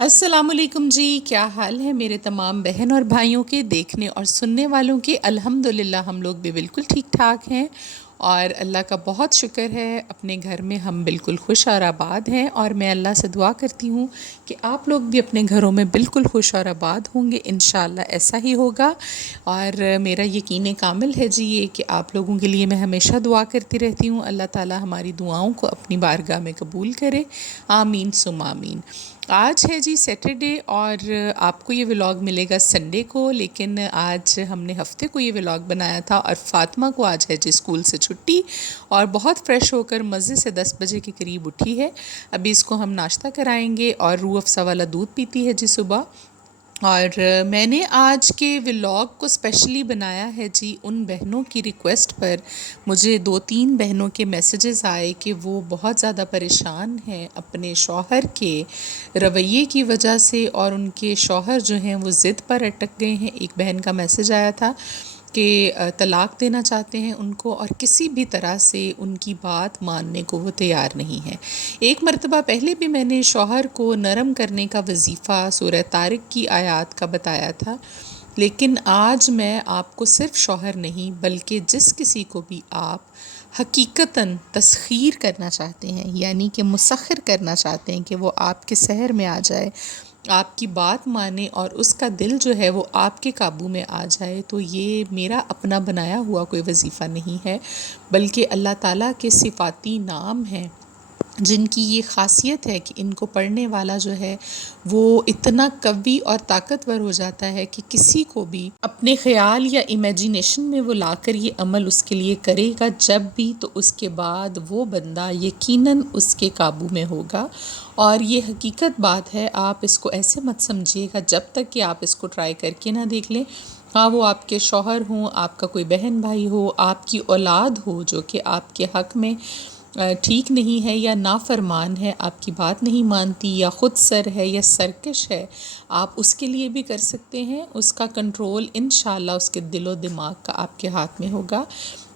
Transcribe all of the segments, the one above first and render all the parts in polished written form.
السلام علیکم جی، کیا حال ہے میرے تمام بہن اور بھائیوں کے دیکھنے اور سننے والوں کے؟ الحمدللہ ہم لوگ بھی بالکل ٹھیک ٹھاک ہیں اور اللہ کا بہت شکر ہے، اپنے گھر میں ہم بالکل خوش اور آباد ہیں، اور میں اللہ سے دعا کرتی ہوں کہ آپ لوگ بھی اپنے گھروں میں بالکل خوش اور آباد ہوں گے، انشاءاللہ ایسا ہی ہوگا۔ اور میرا یقین کامل ہے جی یہ کہ آپ لوگوں کے لیے میں ہمیشہ دعا کرتی رہتی ہوں، اللہ تعالی ہماری دعاؤں کو اپنی بارگاہ میں قبول کرے، آمین ثم آمین۔ آج ہے جی سیٹرڈے، اور آپ کو یہ ولاگ ملے گا سنڈے کو، لیکن آج ہم نے ہفتے کو یہ ولاگ بنایا تھا، اور فاطمہ کو آج ہے جی اسکول سے چھٹی، اور بہت فریش ہو کر مزے سے 10 بجے کے قریب اٹھی ہے۔ ابھی اس کو ہم ناشتہ کرائیں گے، اور روح افزا والا دودھ پیتی ہے جی صبح۔ اور میں نے آج کے ولاگ کو اسپیشلی بنایا ہے جی ان بہنوں کی ریکویسٹ پر۔ مجھے 2-3 بہنوں کے میسیجز آئے کہ وہ بہت زیادہ پریشان ہیں اپنے شوہر کے رویے کی وجہ سے، اور ان کے شوہر جو ہیں وہ ضد پر اٹک گئے ہیں۔ ایک بہن کا میسیج آیا تھا کہ طلاق دینا چاہتے ہیں ان کو، اور کسی بھی طرح سے ان کی بات ماننے کو وہ تیار نہیں ہے۔ ایک مرتبہ پہلے بھی میں نے شوہر کو نرم کرنے کا وظیفہ سورہ طارق کی آیات کا بتایا تھا، لیکن آج میں آپ کو صرف شوہر نہیں بلکہ جس کسی کو بھی آپ حقیقتاً تسخیر کرنا چاہتے ہیں، یعنی کہ مسخر کرنا چاہتے ہیں کہ وہ آپ کے سحر میں آ جائے، آپ کی بات مانے، اور اس کا دل جو ہے وہ آپ کے قابو میں آ جائے، تو یہ میرا اپنا بنایا ہوا کوئی وظیفہ نہیں ہے، بلکہ اللہ تعالیٰ کے صفاتی نام ہیں جن کی یہ خاصیت ہے کہ ان کو پڑھنے والا جو ہے وہ اتنا قوی اور طاقتور ہو جاتا ہے کہ کسی کو بھی اپنے خیال یا امیجینیشن میں وہ لا کر یہ عمل اس کے لیے کرے گا جب بھی، تو اس کے بعد وہ بندہ یقیناً اس کے قابو میں ہوگا۔ اور یہ حقیقت بات ہے، آپ اس کو ایسے مت سمجھیے گا جب تک کہ آپ اس کو ٹرائی کر کے نہ دیکھ لیں، ہاں وہ آپ کے شوہر ہوں، آپ کا کوئی بہن بھائی ہو، آپ کی اولاد ہو جو کہ آپ کے حق میں ٹھیک نہیں ہے یا نافرمان ہے، آپ کی بات نہیں مانتی، یا خود سر ہے یا سرکش ہے، آپ اس کے لیے بھی کر سکتے ہیں۔ اس کا کنٹرول انشاءاللہ اس کے دل و دماغ کا آپ کے ہاتھ میں ہوگا،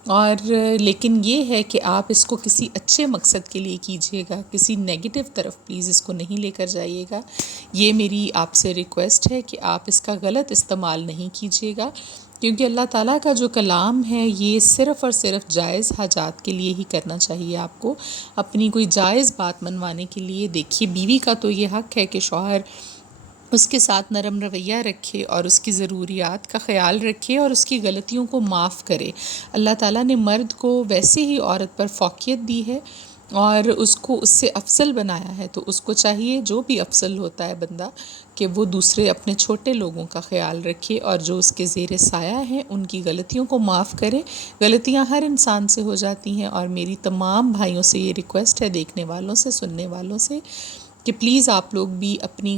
اور لیکن یہ ہے کہ آپ اس کو کسی اچھے مقصد کے لیے کیجئے گا، کسی نیگیٹو طرف پلیز اس کو نہیں لے کر جائیے گا۔ یہ میری آپ سے ریکویسٹ ہے کہ آپ اس کا غلط استعمال نہیں کیجئے گا، کیونکہ اللہ تعالیٰ کا جو کلام ہے یہ صرف اور صرف جائز حاجات کے لیے ہی کرنا چاہیے آپ کو، اپنی کوئی جائز بات منوانے کے لیے۔ دیکھیے بیوی کا تو یہ حق ہے کہ شوہر اس کے ساتھ نرم رویہ رکھے اور اس کی ضروریات کا خیال رکھے اور اس کی غلطیوں کو معاف کرے۔ اللہ تعالیٰ نے مرد کو ویسے ہی عورت پر فوقیت دی ہے اور اس کو اس سے افضل بنایا ہے، تو اس کو چاہیے جو بھی افضل ہوتا ہے بندہ کہ وہ دوسرے اپنے چھوٹے لوگوں کا خیال رکھے، اور جو اس کے زیر سایہ ہیں ان کی غلطیوں کو معاف کرے۔ غلطیاں ہر انسان سے ہو جاتی ہیں، اور میری تمام بھائیوں سے یہ ریکویسٹ ہے، دیکھنے والوں سے، سننے والوں سے، کہ پلیز آپ لوگ بھی اپنی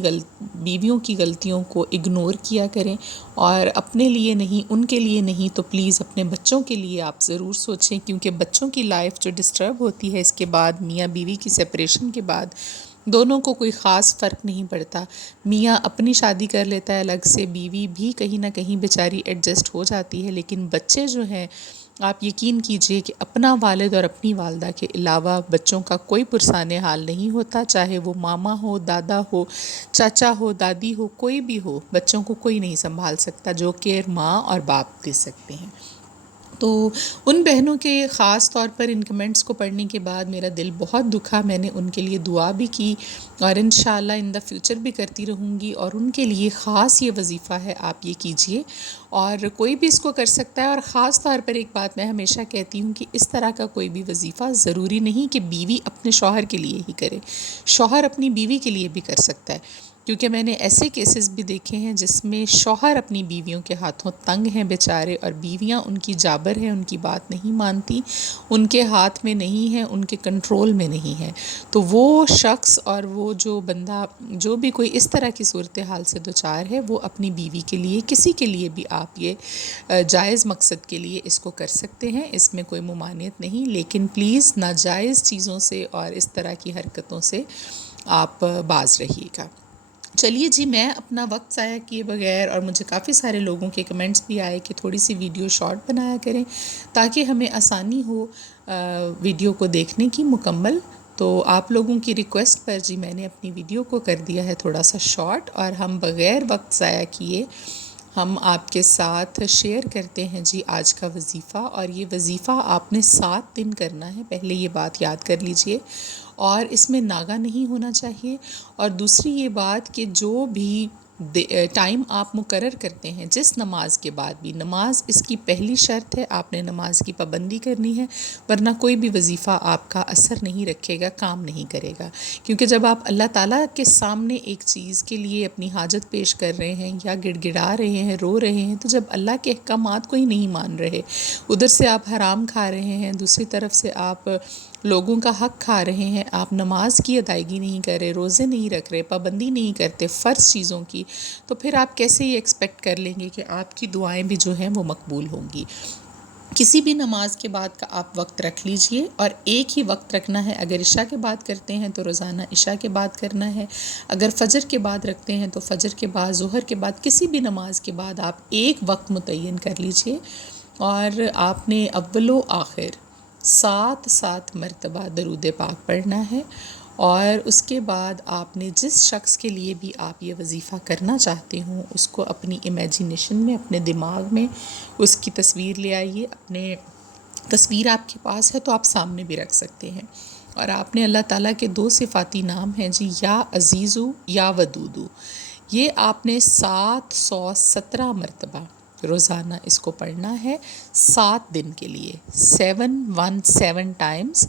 بیویوں کی غلطیوں کو اگنور کیا کریں، اور اپنے لیے نہیں، ان کے لیے نہیں، تو پلیز اپنے بچوں کے لیے آپ ضرور سوچیں، کیونکہ بچوں کی لائف جو ڈسٹرب ہوتی ہے اس کے بعد، میاں بیوی کی سپریشن کے بعد، دونوں کو کوئی خاص فرق نہیں پڑتا۔ میاں اپنی شادی کر لیتا ہے الگ سے، بیوی بھی کہیں نہ کہیں بیچاری ایڈجسٹ ہو جاتی ہے، لیکن بچے جو ہیں، آپ یقین کیجئے کہ اپنا والد اور اپنی والدہ کے علاوہ بچوں کا کوئی پرسان حال نہیں ہوتا، چاہے وہ ماما ہو، دادا ہو، چاچا ہو، دادی ہو، کوئی بھی ہو، بچوں کو کوئی نہیں سنبھال سکتا جو کیئر ماں اور باپ دے سکتے ہیں۔ تو ان بہنوں کے خاص طور پر ان کمنٹس کو پڑھنے کے بعد میرا دل بہت دکھا، میں نے ان کے لیے دعا بھی کی، اور انشاءاللہ ان دا فیوچر بھی کرتی رہوں گی، اور ان کے لیے خاص یہ وظیفہ ہے، آپ یہ کیجئے، اور کوئی بھی اس کو کر سکتا ہے۔ اور خاص طور پر ایک بات میں ہمیشہ کہتی ہوں کہ اس طرح کا کوئی بھی وظیفہ ضروری نہیں کہ بیوی اپنے شوہر کے لیے ہی کرے، شوہر اپنی بیوی کے لیے بھی کر سکتا ہے، کیونکہ میں نے ایسے کیسز بھی دیکھے ہیں جس میں شوہر اپنی بیویوں کے ہاتھوں تنگ ہیں بیچارے، اور بیویاں ان کی جابر ہیں، ان کی بات نہیں مانتی، ان کے ہاتھ میں نہیں ہے، ان کے کنٹرول میں نہیں ہے۔ تو وہ شخص اور وہ جو بندہ، جو بھی کوئی اس طرح کی صورتحال سے دوچار ہے، وہ اپنی بیوی کے لیے، کسی کے لیے بھی آپ یہ جائز مقصد کے لیے اس کو کر سکتے ہیں، اس میں کوئی ممانعت نہیں، لیکن پلیز ناجائز چیزوں سے اور اس طرح کی حرکتوں سے آپ باز رہیے گا۔ چلیے جی، میں اپنا وقت ضائع کیے بغیر، اور مجھے کافی سارے لوگوں کے کمنٹس بھی آئے کہ تھوڑی سی ویڈیو شارٹ بنایا کریں تاکہ ہمیں آسانی ہو ویڈیو کو دیکھنے کی مکمل، تو آپ لوگوں کی ریکویسٹ پر جی میں نے اپنی ویڈیو کو کر دیا ہے تھوڑا سا شارٹ، اور ہم بغیر وقت ضائع کیے ہم آپ کے ساتھ شیئر کرتے ہیں جی آج کا وظیفہ۔ اور یہ وظیفہ آپ نے 7 دن کرنا ہے، پہلے یہ بات یاد کر لیجئے، اور اس میں ناغہ نہیں ہونا چاہیے۔ اور دوسری یہ بات کہ جو بھی ٹائم آپ مقرر کرتے ہیں جس نماز کے بعد بھی، نماز اس کی پہلی شرط ہے، آپ نے نماز کی پابندی کرنی ہے، ورنہ کوئی بھی وظیفہ آپ کا اثر نہیں رکھے گا، کام نہیں کرے گا۔ کیونکہ جب آپ اللہ تعالیٰ کے سامنے ایک چیز کے لیے اپنی حاجت پیش کر رہے ہیں یا گڑ گڑا رہے ہیں، رو رہے ہیں، تو جب اللہ کے احکامات کو ہی نہیں مان رہے، ادھر سے آپ حرام کھا رہے ہیں، دوسری طرف سے آپ لوگوں کا حق کھا رہے ہیں، آپ نماز کی ادائیگی نہیں کر رہے، روزے نہیں رکھ رہے، پابندی نہیں کرتے فرض چیزوں کی، تو پھر آپ کیسے یہ ایکسپیکٹ کر لیں گے کہ آپ کی دعائیں بھی جو ہیں وہ مقبول ہوں گی۔ کسی بھی نماز کے بعد کا آپ وقت رکھ لیجئے، اور ایک ہی وقت رکھنا ہے۔ اگر عشاء کے بعد کرتے ہیں تو روزانہ عشاء کے بعد کرنا ہے، اگر فجر کے بعد رکھتے ہیں تو فجر کے بعد، ظہر کے بعد، کسی بھی نماز کے بعد آپ ایک وقت متعین کر لیجئے، اور آپ نے اول و آخر 7 مرتبہ درود پاک پڑھنا ہے۔ اور اس کے بعد آپ نے جس شخص کے لیے بھی آپ یہ وظیفہ کرنا چاہتے ہوں اس کو اپنی امیجینیشن میں، اپنے دماغ میں اس کی تصویر لے آئیے، اپنے تصویر آپ کے پاس ہے تو آپ سامنے بھی رکھ سکتے ہیں، اور آپ نے اللہ تعالیٰ کے 2 صفاتی نام ہیں جی، یا عزیزو یا ودودو، یہ آپ نے 717 مرتبہ روزانہ اس کو پڑھنا ہے 7 دن کے لیے، 717 ٹائمز،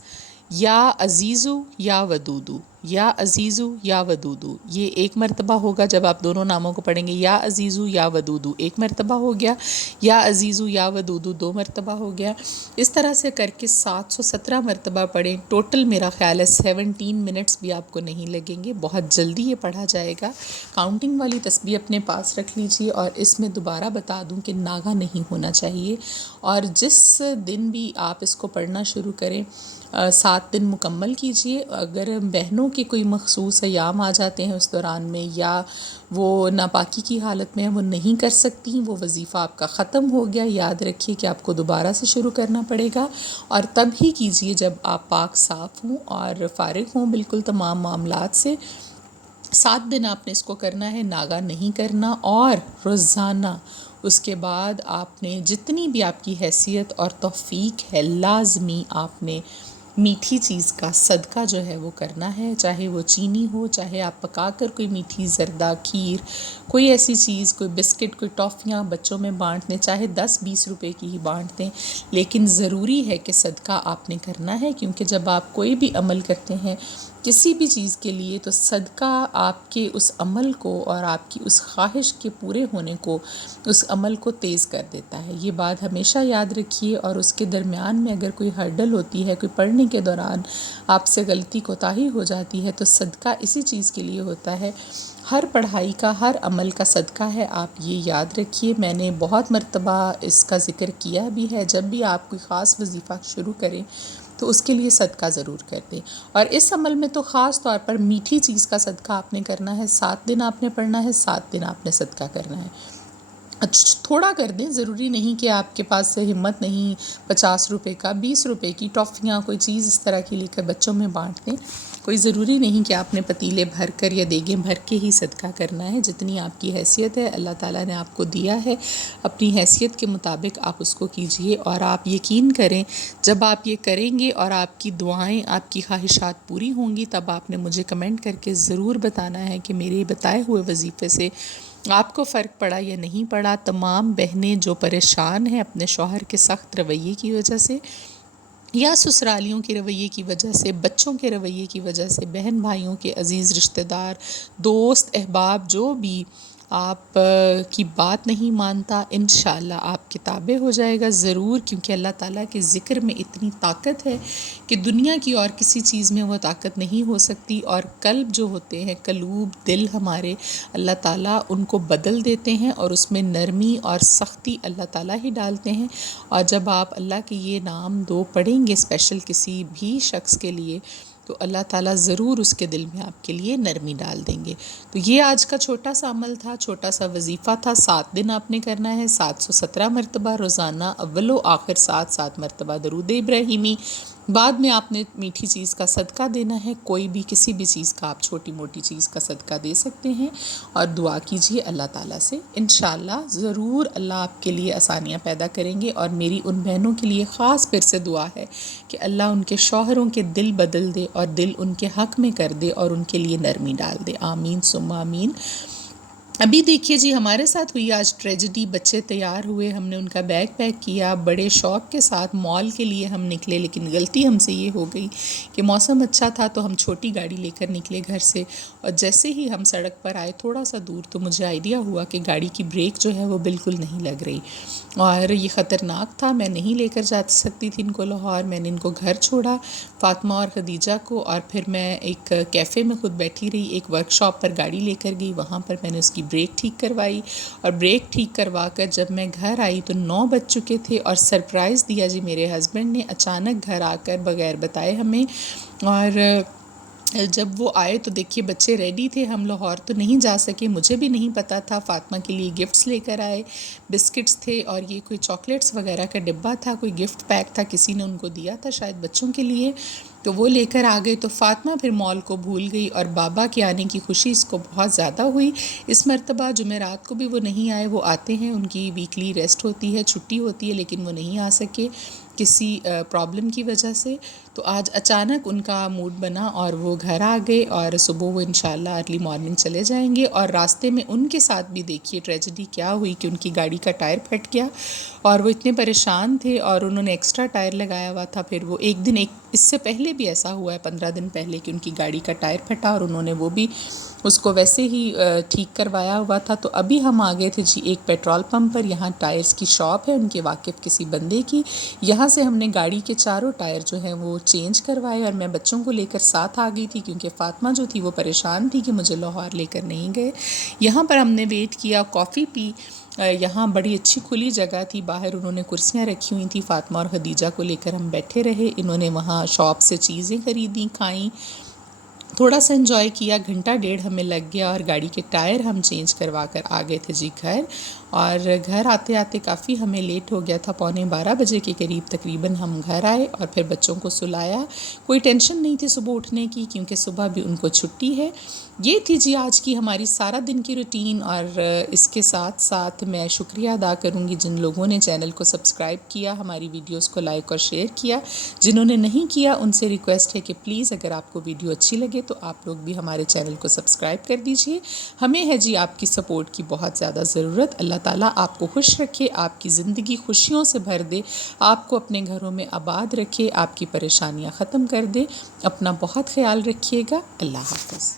یا عزیزو یا ودودو، یا عزیزو یا ودودو۔ یہ ایک مرتبہ ہوگا جب آپ دونوں ناموں کو پڑھیں گے، یا عزیزو یا ودودو ایک مرتبہ ہو گیا، یا عزیزو یا ودودو 2 مرتبہ ہو گیا۔ اس طرح سے کر کے 717 مرتبہ پڑھیں۔ ٹوٹل میرا خیال ہے 17 منٹس بھی آپ کو نہیں لگیں گے، بہت جلدی یہ پڑھا جائے گا۔ کاؤنٹنگ والی تسبیح اپنے پاس رکھ لیجئے، اور اس میں دوبارہ بتا دوں کہ ناغہ نہیں ہونا چاہیے، اور جس دن بھی آپ اس کو پڑھنا شروع کریں 7 دن مکمل کیجئے۔ اگر بہنوں کے کوئی مخصوص ایام آ جاتے ہیں اس دوران میں، یا وہ ناپاکی کی حالت میں ہیں، وہ نہیں کر سکتی، وہ وظیفہ آپ کا ختم ہو گیا، یاد رکھیے کہ آپ کو دوبارہ سے شروع کرنا پڑے گا، اور تب ہی کیجئے جب آپ پاک صاف ہوں اور فارغ ہوں بالکل تمام معاملات سے۔ 7 دن آپ نے اس کو کرنا ہے، ناغہ نہیں کرنا، اور روزانہ اس کے بعد آپ نے جتنی بھی آپ کی حیثیت اور توفیق ہے، لازمی آپ نے میٹھی چیز کا صدقہ جو ہے وہ کرنا ہے، چاہے وہ چینی ہو، چاہے آپ پکا کر کوئی میٹھی زردہ، کھیر، کوئی ایسی چیز، کوئی بسکٹ، کوئی ٹافیاں بچوں میں بانٹ دیں، چاہے 10-20 روپے کی ہی بانٹ دیں، لیکن ضروری ہے کہ صدقہ آپ نے کرنا ہے، کیونکہ جب آپ کوئی بھی عمل کرتے ہیں کسی بھی چیز کے لیے، تو صدقہ آپ کے اس عمل کو اور آپ کی اس خواہش کے پورے ہونے کو، اس عمل کو تیز کر دیتا ہے۔ یہ بات ہمیشہ یاد رکھیے، اور اس کے درمیان میں اگر کوئی ہرڈل ہوتی ہے، کوئی پڑھنے کے دوران آپ سے غلطی کوتاہی ہو جاتی ہے، تو صدقہ اسی چیز کے لیے ہوتا ہے، ہر پڑھائی کا، ہر عمل کا صدقہ ہے، آپ یہ یاد رکھیے۔ میں نے بہت مرتبہ اس کا ذکر کیا بھی ہے، جب بھی آپ کوئی خاص وظیفہ شروع کریں تو اس کے لیے صدقہ ضرور کر دیں، اور اس عمل میں تو خاص طور پر میٹھی چیز کا صدقہ آپ نے کرنا ہے، 7 دن آپ نے پڑھنا ہے، 7 دن آپ نے صدقہ کرنا ہے۔ تھوڑا کر دیں، ضروری نہیں کہ آپ کے پاس سے ہمت نہیں 50 روپے کا، 20 روپے کی ٹافیاں، کوئی چیز اس طرح کی لے کر بچوں میں بانٹ دیں، کوئی ضروری نہیں کہ آپ نے پتیلے بھر کر یا دیگیں بھر کے ہی صدقہ کرنا ہے، جتنی آپ کی حیثیت ہے اللہ تعالیٰ نے آپ کو دیا ہے، اپنی حیثیت کے مطابق آپ اس کو کیجئے، اور آپ یقین کریں جب آپ یہ کریں گے اور آپ کی دعائیں، آپ کی خواہشات پوری ہوں گی، تب آپ نے مجھے کمنٹ کر کے ضرور بتانا ہے کہ میرے بتائے ہوئے وظیفے سے آپ کو فرق پڑا یا نہیں پڑا۔ تمام بہنیں جو پریشان ہیں اپنے شوہر کے سخت رویے کی وجہ سے، یا سسرالیوں کے رویے کی وجہ سے، بچوں کے رویے کی وجہ سے، بہن بھائیوں کے عزیز رشتہ دار، دوست احباب جو بھی آپ کی بات نہیں مانتا، انشاءاللہ آپ کے تابع ہو جائے گا ضرور، کیونکہ اللہ تعالیٰ کے ذکر میں اتنی طاقت ہے کہ دنیا کی اور کسی چیز میں وہ طاقت نہیں ہو سکتی، اور قلب جو ہوتے ہیں، قلوب، دل ہمارے، اللہ تعالیٰ ان کو بدل دیتے ہیں، اور اس میں نرمی اور سختی اللہ تعالیٰ ہی ڈالتے ہیں، اور جب آپ اللہ کے یہ نام 2 پڑھیں گے اسپیشل کسی بھی شخص کے لیے، تو اللہ تعالیٰ ضرور اس کے دل میں آپ کے لیے نرمی ڈال دیں گے۔ تو یہ آج کا چھوٹا سا عمل تھا، چھوٹا سا وظیفہ تھا۔ 7 دن آپ نے کرنا ہے، 717 مرتبہ روزانہ اول و آخر 7 مرتبہ درود ابراہیمی۔ بعد میں آپ نے میٹھی چیز کا صدقہ دینا ہے، کوئی بھی کسی بھی چیز کا آپ چھوٹی موٹی چیز کا صدقہ دے سکتے ہیں، اور دعا کیجیے اللہ تعالیٰ سے، انشاءاللہ ضرور اللہ آپ کے لیے آسانیاں پیدا کریں گے۔ اور میری ان بہنوں کے لیے خاص پھر سے دعا ہے کہ اللہ ان کے شوہروں کے دل بدل دے اور دل ان کے حق میں کر دے اور ان کے لیے نرمی ڈال دے، آمین ثم آمین۔ ابھی دیکھیے جی ہمارے ساتھ ہوئی آج ٹریجڈی، بچے تیار ہوئے، ہم نے ان کا بیگ پیک کیا، بڑے شوق کے ساتھ مال کے لیے ہم نکلے، لیکن غلطی ہم سے یہ ہو گئی کہ موسم اچھا تھا تو ہم چھوٹی گاڑی لے کر نکلے گھر سے، اور جیسے ہی ہم سڑک پر آئے تھوڑا سا دور تو مجھے آئیڈیا ہوا کہ گاڑی کی بریک جو ہے وہ بالکل نہیں لگ رہی، اور یہ خطرناک تھا، میں نہیں لے کر جا سکتی تھی ان کو لاہور۔ میں نے ان کو گھر چھوڑا، فاطمہ اور خدیجہ کو، اور پھر میں ایک کیفے میں خود بیٹھی رہی، ایک ورک شاپ پر گاڑی لے کر گئی، وہاں پر میں نے اس کی بریک ٹھیک کروائی، اور بریک ٹھیک کروا کر جب میں گھر آئی تو 9 بج چکے تھے، اور سرپرائز دیا جی میرے ہسبینڈ نے اچانک گھر آ کر بغیر بتائے ہمیں۔ اور جب وہ آئے تو دیکھیے بچے ریڈی تھے، ہم لاہور تو نہیں جا سکے، مجھے بھی نہیں پتہ تھا، فاطمہ کے لیے گفٹس لے کر آئے، بسکٹس تھے، اور یہ کوئی چاکلیٹس وغیرہ کا ڈبہ تھا، کوئی گفٹ پیک تھا، کسی نے ان کو دیا تھا شاید بچوں کے لیے، تو وہ لے کر آ گئے۔ تو فاطمہ پھر مال کو بھول گئی، اور بابا کے آنے کی خوشی اس کو بہت زیادہ ہوئی۔ اس مرتبہ جمعرات کو بھی وہ نہیں آئے، وہ آتے ہیں، ان کی ویکلی ریسٹ ہوتی ہے، چھٹی ہوتی ہے، لیکن وہ نہیں آ سکے کسی پرابلم کی وجہ سے۔ تو آج اچانک ان کا موڈ بنا اور وہ گھر آ گئے، اور صبح وہ انشاءاللہ ارلی مارننگ چلے جائیں گے۔ اور راستے میں ان کے ساتھ بھی دیکھیے ٹریجڈی کیا ہوئی کہ ان کی گاڑی کا ٹائر پھٹ گیا، اور وہ اتنے پریشان تھے، اور انہوں نے ایکسٹرا ٹائر لگایا ہوا تھا۔ پھر وہ اس سے پہلے بھی ایسا ہوا ہے 15 دن پہلے کہ ان کی گاڑی کا ٹائر پھٹا، اور انہوں نے وہ بھی اس کو ویسے ہی ٹھیک کروایا ہوا تھا۔ تو ابھی ہم آ گئے تھے جی ایک پیٹرول پمپ پر، یہاں ٹائرز کی شاپ ہے ان کے واقف کسی بندے کی، یہاں سے ہم نے گاڑی کے چاروں ٹائر جو ہیں وہ چینج کروائے، اور میں بچوں کو لے کر ساتھ آ گئی تھی کیونکہ فاطمہ جو تھی وہ پریشان تھی کہ مجھے لاہور لے کر نہیں گئے۔ یہاں پر ہم نے ویٹ کیا، کافی پی، یہاں بڑی اچھی کھلی جگہ تھی، باہر انہوں نے کرسیاں رکھی ہوئی تھیں، فاطمہ اور خدیجہ کو لے کر ہم بیٹھے رہے، انہوں نے وہاں شاپ سے چیزیں خریدیں، کھائیں، تھوڑا سا انجوائے کیا، گھنٹہ ڈیڑھ ہمیں لگ گیا، اور گاڑی کے ٹائر ہم چینج کروا کر آ گئے تھے جی گھر۔ اور گھر آتے آتے کافی ہمیں لیٹ ہو گیا تھا، 11:15 کے قریب تقریباً ہم گھر آئے، اور پھر بچوں کو سلایا۔ کوئی ٹینشن نہیں تھی صبح اٹھنے کی کیونکہ صبح بھی ان کو چھٹی ہے۔ یہ تھی جی آج کی ہماری سارا دن کی روٹین، اور اس کے ساتھ ساتھ میں شکریہ ادا کروں گی جن لوگوں نے چینل کو سبسکرائب کیا، ہماری ویڈیوز کو لائک اور شیئر کیا، جنہوں نے نہیں کیا ان سے ریکویسٹ ہے کہ پلیز اگر آپ کو ویڈیو اچھی لگے تو آپ لوگ بھی ہمارے چینل کو سبسکرائب کر دیجئے۔ ہمیں ہے جی آپ کی سپورٹ کی بہت زیادہ ضرورت۔ اللہ تعالیٰ آپ کو خوش رکھے، آپ کی زندگی خوشیوں سے بھر دے، آپ کو اپنے گھروں میں آباد رکھے، آپ کی پریشانیاں ختم کر دے۔ اپنا بہت خیال رکھیے گا، اللہ حافظ۔